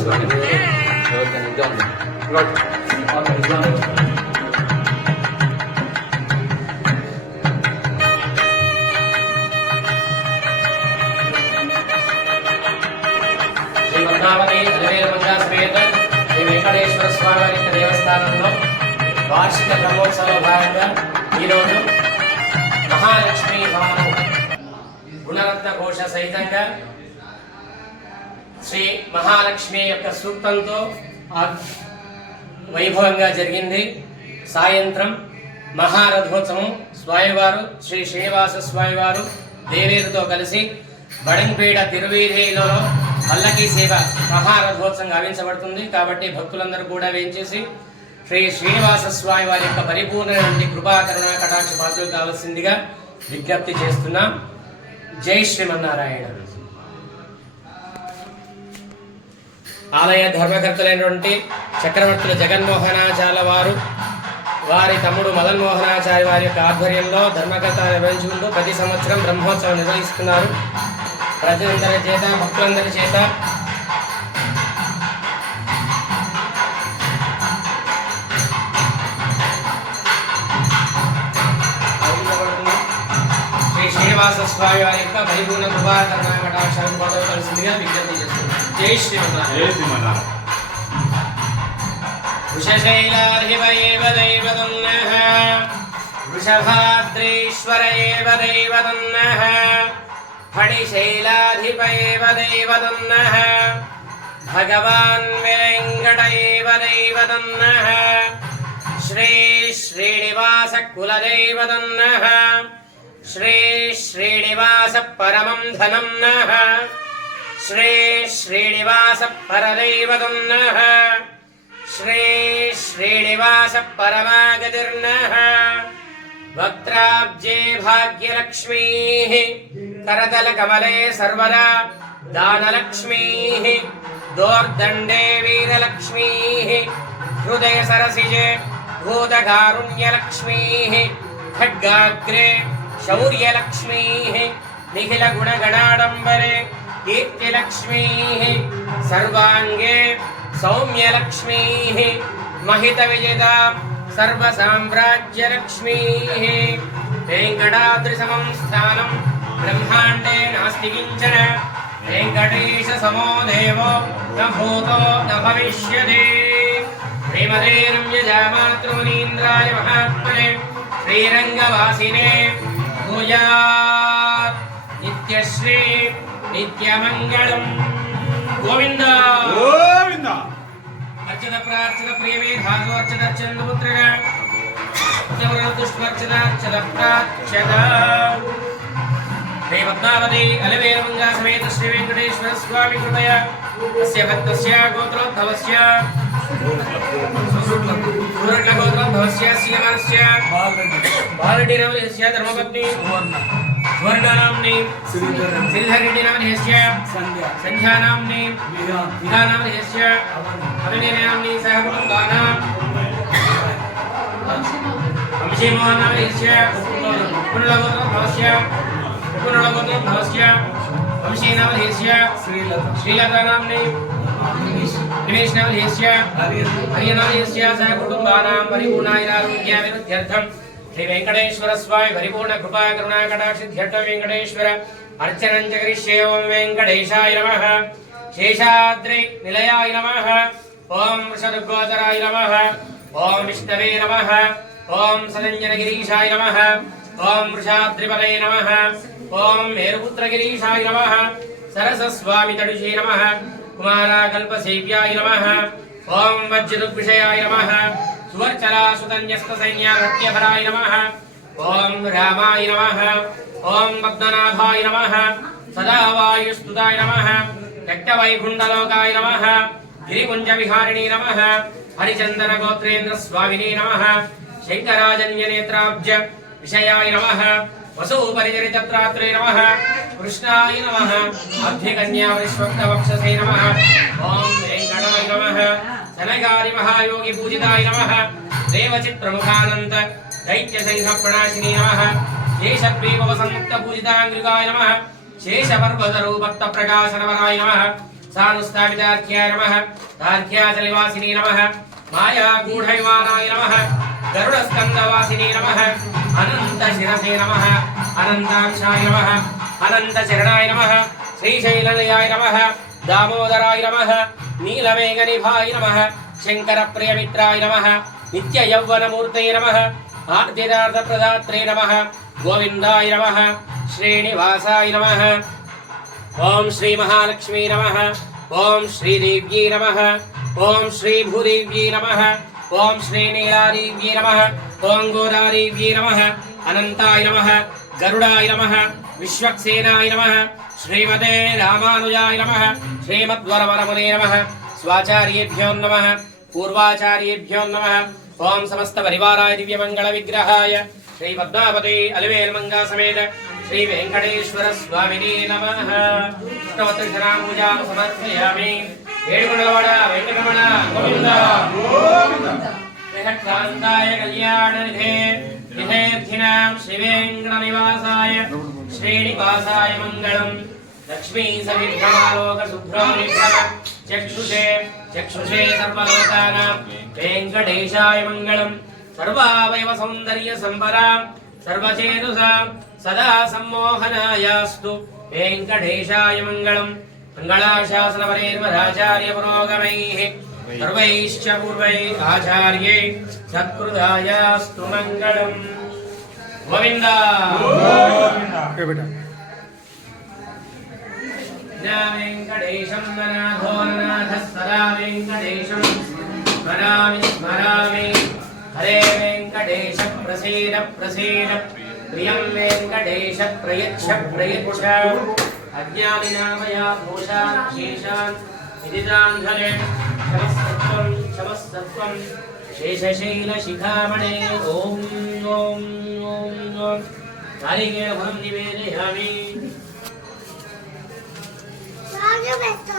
స్వామి ఇద్దాం ఇద్దాం శ్రీ శ్రీ వెంకటేశ్వర స్వామి యొక్క దేవస్థానంలో వార్షిక బ్రహ్మోత్సవ భాగంగా ఈరోజు మహాలక్ష్మి భావం గుణరత్న ఘోష సహితంగా శ్రీ మహాలక్ష్మి యొక్క సూక్తంతో వైభవంగా జరిగింది. సాయంత్రం మహారథోత్సవం స్వామివారు శ్రీ శ్రీనివాస స్వామివారు దేవేరుతో కలిసి బడంపేట తిరువీధిలో పల్లకి సేవ మహారథోత్సవం గావించబడుతుంది. కాబట్టి భక్తులందరూ కూడా వేయించేసి శ్రీ శ్రీనివాస స్వామి వారి యొక్క పరిపూర్ణ నుండి కృపా కటాక్ష పాత్రలు కావాల్సిందిగా విజ్ఞప్తి చేస్తున్నాం. జై శ్రీమన్నారాయణ. ఆలయ ధర్మకర్తలైనటువంటి చక్రవర్తుల జగన్మోహనాచార్య వారు వారి తమ్ముడు మదన్ మోహనాచార్య వారి యొక్క ఆధ్వర్యంలో ధర్మకర్త నిర్వహించుకుంటూ ప్రతి సంవత్సరం బ్రహ్మోత్సవం నిర్వహిస్తున్నారు. ప్రజలందరి చేత భక్తులందరి చేత శ్రీనివాస స్వామి వారి యొక్క పరిపూర్ణ కృపా కరుణా కటాక్షాలను పొందవలసిందిగా విజ్ఞప్తి చేస్తున్నాం జై శ్రీమన్నారాయణ. వృషశైలాధిప ఏవ దైవతన్నః వృషభాద్రీశ్వర ఏవ దైవతన్నః ఫణిశైలాధిప ఏవ దైవతన్నః భగవాన్ వెంకట ఏవ దైవతన్నః శ్రీ శ్రీనివాస కులదైవతన్నః శ్రీ శ్రీనివాస పరమం ధనం నః శ్రీ శ్రీనివాస పరదైవతన్నః శ్రీ శ్రీనివాస పరమాగతిర్నః వక్త్రాబ్జే భాగ్యలక్ష్మీ కరతల కమలే సర్వదా దానలక్ష్మీ దోర్దండే వీరలక్ష్మీ హృదయ సరసిజే భూతకారుణ్యలక్ష్మీ ఖడ్గాగ్రే శౌర్యలక్ష్మీ నిఖిల గుణగణాడంబరే కీర్తిలక్ష్మీ సర్వాంగే సౌమ్యలక్ష్మీ మహిత విజేత సర్వసామ్రాజ్యలక్ష్మీ వెంకటాద్రిసమం స్థానం బ్రహ్మాండే నాస్తి కించన వెంకటేశ సమో దేవో న భూతో న భవిష్యతి భూయాత్ నిత్యశ్రీ నిత్యమంగళం గోవింద గోవిందా అర్చన ప్రార్చన ప్రేమే ధాతోర్చన చంద్రపుత్రగా దుష్మర్చన అర్చన ప్రార్చన శ్రీ పద్మావతి అలవేలమంగా సమేత శ్రీ వెంకటేశ్వర స్వామి కృపయ అస్య భక్తస్య గోత్రోద్భవస్య గోత్రోద్భవస్య శ్రీమనస్య बालटीनाम यस्य धर्मपत्नी सुवर्ण स्वर्णनाम्नि श्रीधरिणीनाम्नि यस्य सन्ध्या सन्ध्यानाम्नि विधानाम्नि यस्य अभिनयनाम्नि सह कुटुम्बानाम् वंशीमोहनामयस्य पुनर्लगोत्रभवस्य पुनर्लगोत्रभवस्य वंशीनामधेयस्य श्रीलतानाम्नि दिनेशनामधेयस्य हरियनामधेयस्य सह कुटुम्बानां परिपूर्णाय आरोग्याभिवृद्ध्यर्थम् శ్రీ వెంకటేశ్వర స్వామి పరిపూర్ణ కృపా కరుణా కటాక్షిధ్యర్థం వెంకటేశ్వర అర్చనం చ ఓం వెంకటేశాయ నమ శేషాద్రి నిలయాయ నమ ఓం వృషదుర్గోచరాయ నమ ఓం విష్ణవే నమ ఓం సదంజనగిరీశాయ నమ ఓం వృషాద్రిపదయ నమ ఓం మేరుపుత్రగిరీశాయ నమ సరసస్వామి తడుషే నమ కుమారాకల్పసేవ్యాయ నమ ఓం వజ్రదుర్విషయాయ నమ సువర్చలాసుతన్యస్తసైన్యాహత్యహరాయ నమః ఓం రామాయ నమః ఓం పద్మనాభాయ నమః సదా వాయుస్తుతాయ నమః రక్తవైకుంఠలోకాయ నమః గిరికుంజవిహారిణీ నమః హరిచందన గోత్రేంద్ర స్వామినే నమః శంకరాజన్యనేత్రాబ్జ విషయాయ నమః వసూపరిచరితత్రాత్రే నమః కృష్ణాయ నమః అభ్యకన్యా విశ్వక్తవక్షసే నమః ఓం ధనగారి మహాయోగి పూజితాయ నమ దేవచిత్ ప్రముఖానంద దైత్య సంఘ ప్రణాశిని నమః దేశద్వీప వసంత పూజితాంగ్రికాయ నమః శేషపర్వతరూపత్త ప్రకాశనవరాయ నమః సానుస్థాపితార్క్యాయ నమః తార్క్యాచలివాసిని నమః మాయాగూఢైవానాయ నమ గరుడస్కందవాసిని నమ అనంత శిరసే నమ అనంతాక్షాయ నమ అనంత శరణాయ నమ శ్రీశైలయాయ నమ దామోదరాయ నమః నీలమేఘనిభాయ నమః శంకరప్రియమిత్రాయ నమః నిత్యయౌవనమూర్తయే నమః ఆర్తిదార్థప్రదాత్రే నమః గోవిందాయ నమః శ్రీనివాసాయ నమః ఓం శ్రీ మహాలక్ష్మీ నమ ఓం శ్రీదేవ్యై నమ ఓం శ్రీ భూదేవ్యై నమ ఓం శ్రీ నీలాదేవ్యై నమ ఓం గోదాదేవ్యై నమ అనంతాయ నమ గరుడాయ నమ విశ్వక్సేనాయ నమ శ్రీమతే రామానుజాయ నమ శ్రీమద్వరవరమునే నమ స్వాచార్యేభ్యో నమ పూర్వాచార్యేభ్యో నమ ఓం సమస్త పరివారాయ దివ్యమంగళ విగ్రహాయ శ్రీ పద్మావతి అలివేల్ మంగా సమేత శ్రీ వెంకటేశ్వర స్వామిని నమ అష్టవత్రిశరామూజాం సమర్పయామి ఏడుగుండలవాడ వెంకటరమణ గోవింద బృహత్కాంతాయ కళ్యాణనిధే నిధేర్థినాం శ్రీవేంకటనివాసాయ శ్రీనివాసాయ మంగళం లక్ష్మీ సవిభ్రమాలోక శుభ్రావిభ్రమ చక్షుషే చక్షుషే సర్వలోకానాం వెంకటేశాయ మంగళం సర్వావయవ సౌందర్య సంపరాం సర్వచేతుసాం సదా సమ్మోహనాయాస్తు వెంకటేశాయ మంగళం మంగళాశాసనపరేర్మరాచార్య పురోగమైః సర్వైశ్చ పూర్వైః ఆచార్యై సత్కృతాయాస్తు మంగళం గోవింద. వెంకటేశం ననాథో ననాథः సదా వెంకటేశం స్మరామి స్మరామి. హరే వెంకటేశ ప్రసీద ప్రసీద. ప్రియం వెంకటేశ ప్రయచ్చ ప్రయచ్చ. అజ్ఞానినామయా భూషాన్ శేషాన్ విదితాంధరే శమస్తత్వం శమస్తత్వం శేషశైలశిఖామణే ఓం ఓం ఓం ఓం నారికేళ ఫలం నివేదయామి రాజు